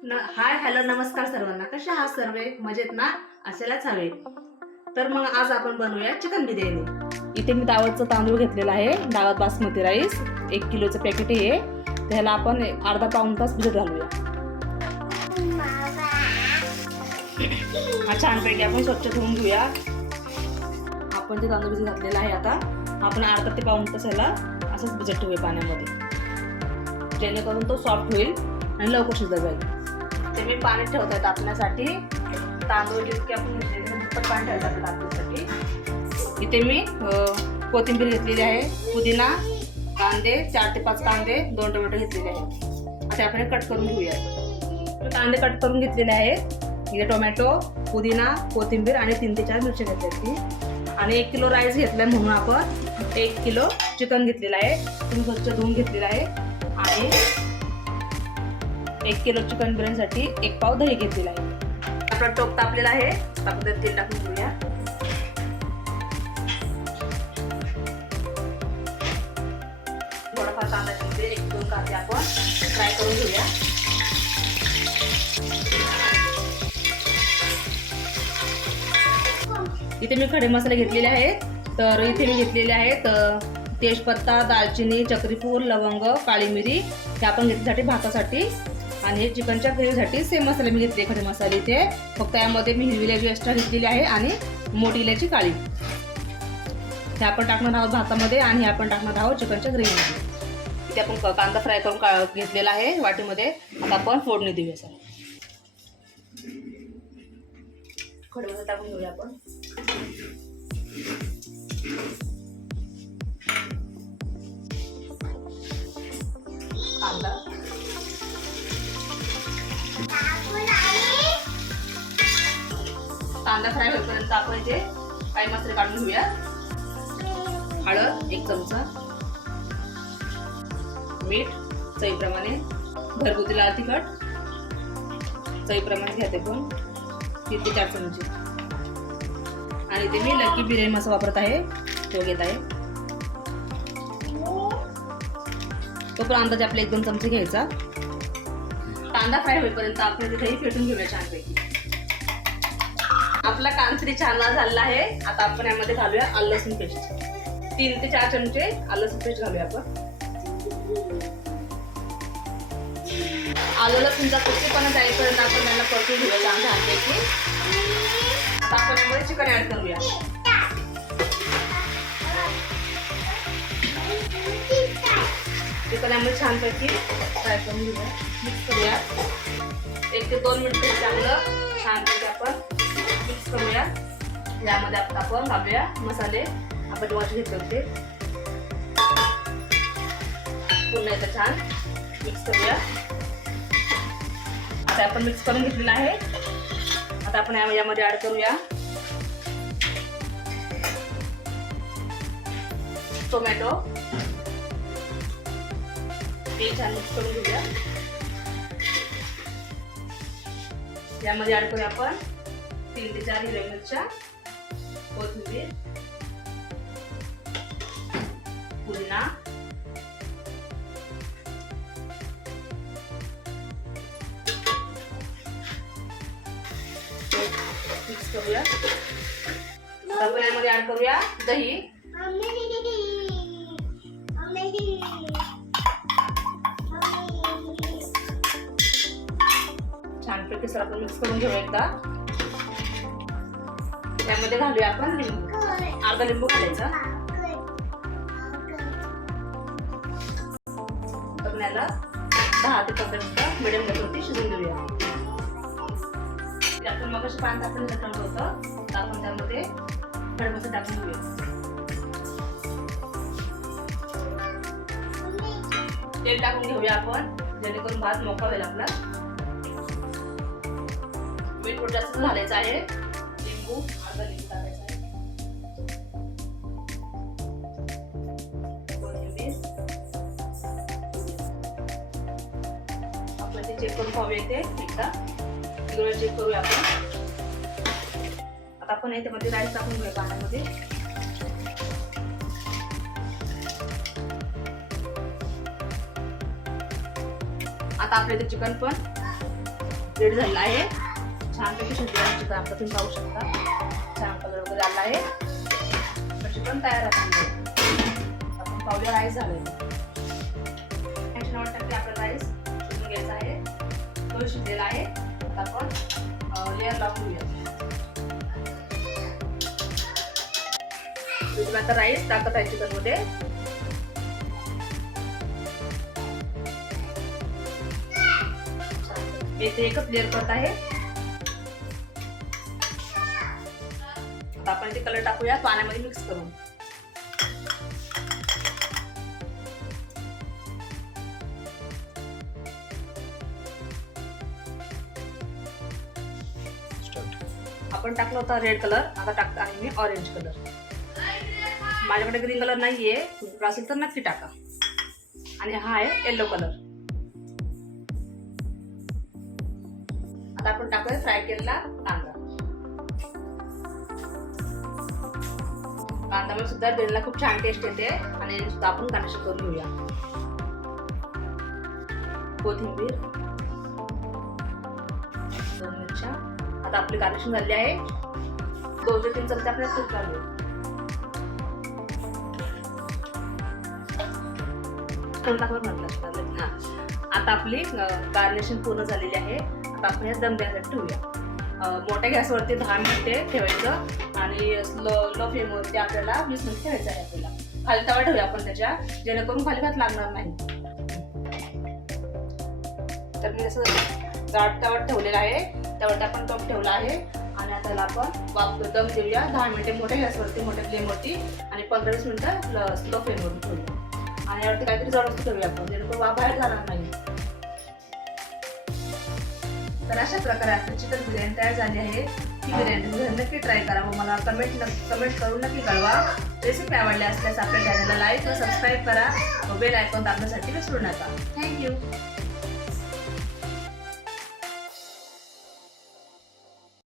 Hi hello नमस्कार सर्वांना. कसे आहात सर्व? मजेत ना? असायलाच हवे. तर मग आज आपण बनवूया चिकन बिर्याणी. इथे मी दावतचा तांदूळ घेतलेला आहे, दावत बासमती राईस 1 किलोचं पॅकेट आहे. त्याला आपण अर्धा पाऊण तास भिजत घालूया. हा छानपैकी आपण स्वच्छ धुवून घेऊया. आपण ते तांदूळ भिजत घातलेला आहे. आता आपण अर्धा ते पाऊण तास याला असंच भिजत ठेवूया पाण्यामध्ये, जेणेकरून तो सॉफ्ट होईल आणि लवकर शिजेल. ते मी पाणी ठेवतात तापण्यासाठी. तांदूळ जितके आपण घेतलेले पाणी ठेवतात तापण्यासाठी. इथे मी कोथिंबीर घेतलेली आहे, पुदिना, कांदे 4 ते 5 कांदे, 2 टोमॅटो घेतलेले आहेत. आता आपण कट करून घेऊया. कांदे कट करून घेतलेले आहेत. इथे टोमॅटो, पुदिना, कोथिंबीर आणि 3 ते 4 मिरच्या घेतल्या. आणि 1 किलो राईस घेतलाय म्हणून आपण 1 किलो चिकन घेतलेलं आहे. तुम्ही स्वच्छ धुवून घेतलेलं आहे. आणि 1 किलो चिकन बिर्याणीसाठी 1 पाव दही घेतलेला आहे. आपला टोप तापलेला आहे. आपण त्यात तेल टाकून घेऊया. थोडाफार कांदा घेतले, 1-2 कांदे आपण फ्राय करून घेऊया. इथे मी खडे मसाले घेतलेले आहेत. तर इथे मी घेतलेले आहेत तेजपत्ता, दालचिनी, चक्रीफूल, लवंग, काळी मिरी. हे आपण घेतल्यासाठी भातासाठी. आणि चिकनच्या ग्रेव्हीसाठी सेम मसाले मी घेतले, खडे मसाले इथे. फक्त यामध्ये मी हिरवी इलायची एक्स्ट्रा घेतलेली आहे आणि मोठी इलायची काळी. हे आपण टाकणार आहोत भातामध्ये आणि हे आपण टाकणार आहोत चिकनच्या ग्रेव्हीमध्ये. इथे आपण कांदा फ्राय करून घेतलेला आहे वाटीमध्ये. आता आपण फोडणी देऊया. सर खडे मसाले टाकून घेऊया आपण. कांदा फ्राय होईपर्यंत आपण इथे काही मसाले काढून घेऊया. हळद 1 चमचा, मीठ चवीप्रमाणे, घरगुती लाल तिखट चवीप्रमाणे घ्या ते पण 3 ते 4 चमचे. आणि इथे मी लकी बिर्याणी मसाला वापरत आहे, तो घेत आहे. तो पण अंदाजे आपले 1-2 चमचे घ्यायचा. कांदा फ्राय होईपर्यंत आपण तिथेही फेटून घेऊया छानपैकी. आपला कांदा छान झालेला आहे. आता आपण यामध्ये घालूया आलं लसूण पेस्ट. 3 ते 4 चमचे आलं लसूण पेस्ट घालूया आपण. आलं लसूणचा कच्चेपणा जाईपर्यंत आपण त्याला परतून घेऊया छानपैकी. आता आपण यामध्ये चिकन ऍड करूया. चिकन यामध्ये छानपैकी फ्राय करून घेऊया. मिक्स करूया. 1 ते 2 मिनिटं चांगलं छानपैकी आपण मिक्स करूया. यामध्ये आपण घालूया मसाले आपण वॉश घेतले होते. पुन्हा एकदा छान मिक्स करूया. आता आपण मिक्स करून घेतलेलं आहे. आता आपण यामध्ये ऍड करूया टोमॅटो. हे छान मिक्स करून घेऊया. यामध्ये ऍड करूया आपण 3 ते 4 हिरव्या मिरच्या, कोथिंबीर, पुदिना, मिक्स करूया. आपण यामध्ये ऍड करूया दही. छानपैकी सर आपण मिक्स करून घेऊया एकदा. त्यामध्ये घालूया आपण लिंबू, अर्धा लिंबू घालायचा. आपण याला 10 ते 15 मिनिटं मिडियम गॅसवरती शिजून देऊया. आपण मग अशी पाणी टाकून ठेवलं होतं, तर आपण त्यामध्ये खडे मसाले टाकून घेऊया. तेल टाकून घेऊया आपण, जेणेकरून भात मोकळा होईल आपला. मीठ थोडं जास्त घालायचं आहे. लिंबू अर्धा लिंबू टाकायचा आहे. आपण ते चेक करून पाहूया. इथे एकदा चेक करूया आपण. आता आपण याच्यामध्ये राईस टाकून घेऊया पाण्यामध्ये. आता आपले ते चिकन पण रेडी झालेला आहे. छानपैकी शिजलेलं चिकन आपलं तुम्ही पाहू शकता. छान कलर वगैरे आला आहे. चिकन तयार आहे. आपण पावले राईस झाले. त्याच्यावर टाकले आपला राईस शिजून घ्यायचा आहे. तो शिजलेला आहे. आता आपण लेअर लावूया. आता राईस टाकत आहे चिकन मध्ये. इथे एकच लेअर करत आहे. आता आपण इथे कलर टाकूया पाण्यामध्ये मिक्स करून. आपण टाकला होता रेड कलर. आता टाकत आहे मी ऑरेंज कलर. माझ्याकडे ग्रीन कलर नाहीये, तुमच्याकडे असेल तर नक्की टाका. आणि हा आहे येलो कलर. आता आपण टाकूया फ्राय केलेला कांदा. कांद्यामुळे सुद्धा बिर्याणीला खूप छान टेस्ट येते. आणि सुद्धा आपण गार्निशिंग करून घेऊया. कोथिंबीर, 2 मिरच्या. आता आपली गार्निशिंग झाली आहे. 2 ते 3 चमचे आपल्याला तूप घालूया. आता आपली गार्निशिंग पूर्ण झालेली आहे. आता आपण हे दम द्यायसाठी ठेवूया. मोठ्या गॅसवरती 10 मिनिटे ठेवायचं आणि लो फ्लेमवरती आपल्याला 20 मिनिट ठेवायचं आहे. आपल्याला खाली तवा ठेवूया आपण त्याच्या, जेणेकरून खाली भात लागणार नाही. तर मी असं जाड तवा ठेवलेला आहे. त्यावरती आपण टॉप ठेवला आहे. आणि आता त्याला आपण दम देऊया 10 मिनिटे मोठ्या गॅसवरती, मोठ्या फ्लेमवरती. आणि 15-20 मिनिटं स्लो फ्लेमवरती ठेवूया. आणि यावरती काहीतरी जड वस्तू ठेवूया आपण, जेणेकरून वाफ बाहेर जाणार नाही. तर अशा प्रकारे आपली चिकन बिर्याणी तयार झाली आहे. ही बिर्याणी तुम्ही नक्की ट्राय करा व मला कमेंट करून नक्की कळवा. रेसिपी आवडली असल्यास आपल्या चॅनलला लाईक व सबस्क्राईब करा व बेल आयकॉन दाबण्यासाठी विसरू नका. थँक्यू.